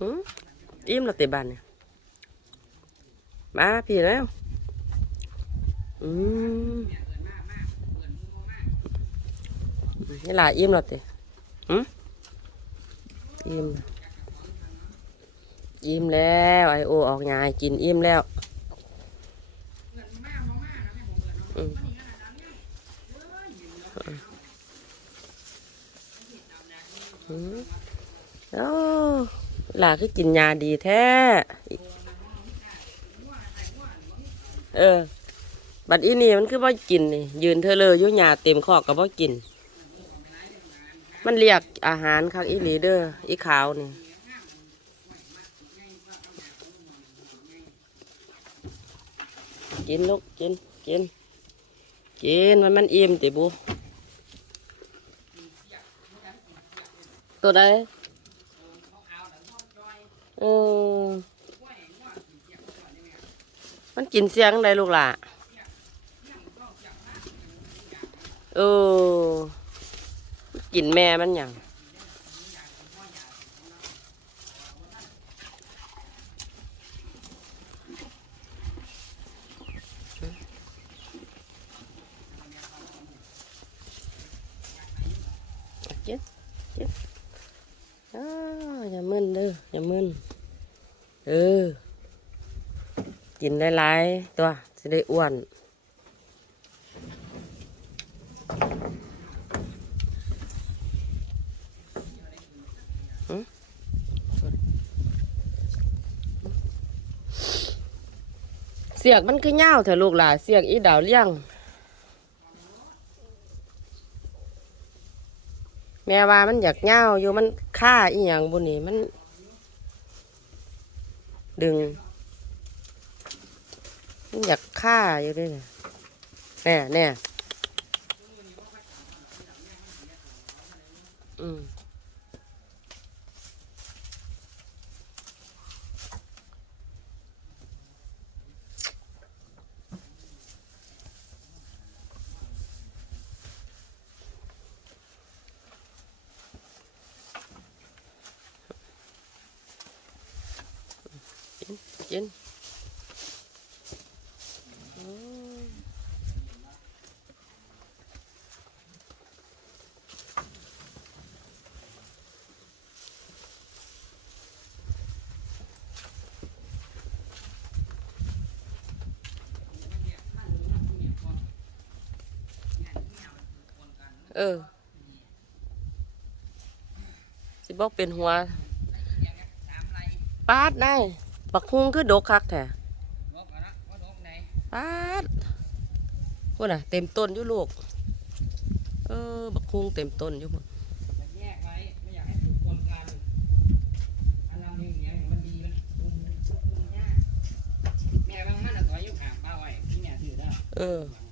หืมอิ่มและติบานเนี่ยมาพี่แล้วอืมนี่ล่ะอิ่มและติหืมอิ่มอิ่มแล้วไอโอออกงายกินอิ่มแล้วอืมอืมโอ้ หลาคือกินยาดีแท้ เออ บัดอีนี่มันคือบ่กินนี่ยืนเธอเลยอยู่ยาเต็มคอกกับบ่กิน มันเรียกอาหารคักอีลีเด้ออีขาวนี่กินลูกกินกินกินมันมันอิ่มติบุตัวใด เออมันกินเสียงใดลูกล่ะ เออกินแม่มันหยังกินกินอ้าอย่ามึนเด้ออย่ามึน เออ กินหลายตัวจะได้อ้วนเสียกมันคือเง่าเถอะลูกหลานเสียกอีดาวเลี้ยง แม่ว่ามันอยากเง่าอยู่มันฆ่าอีหยังบุนี่มัน ดึง อยากฆ่าอยู่ด้วยเนี่ยแน่แน่อืม กินเออ สิบอกเป็นหัว ปาดได้ ปักคุงคือดกคักแท้ปาดพวกน่ะ เต็มต้นอยู่ลูก เออ บักคุงเต็มต้นอยู่พุ่นแยกไว้ไม่อยากให้ถูกคนกันอันนั้นนี่อย่างมันดีมันคุมคุมยากแม่บางมันอะต่อยอยู่ห่างป้าไว้ที่แม่ถือได้เออหวัง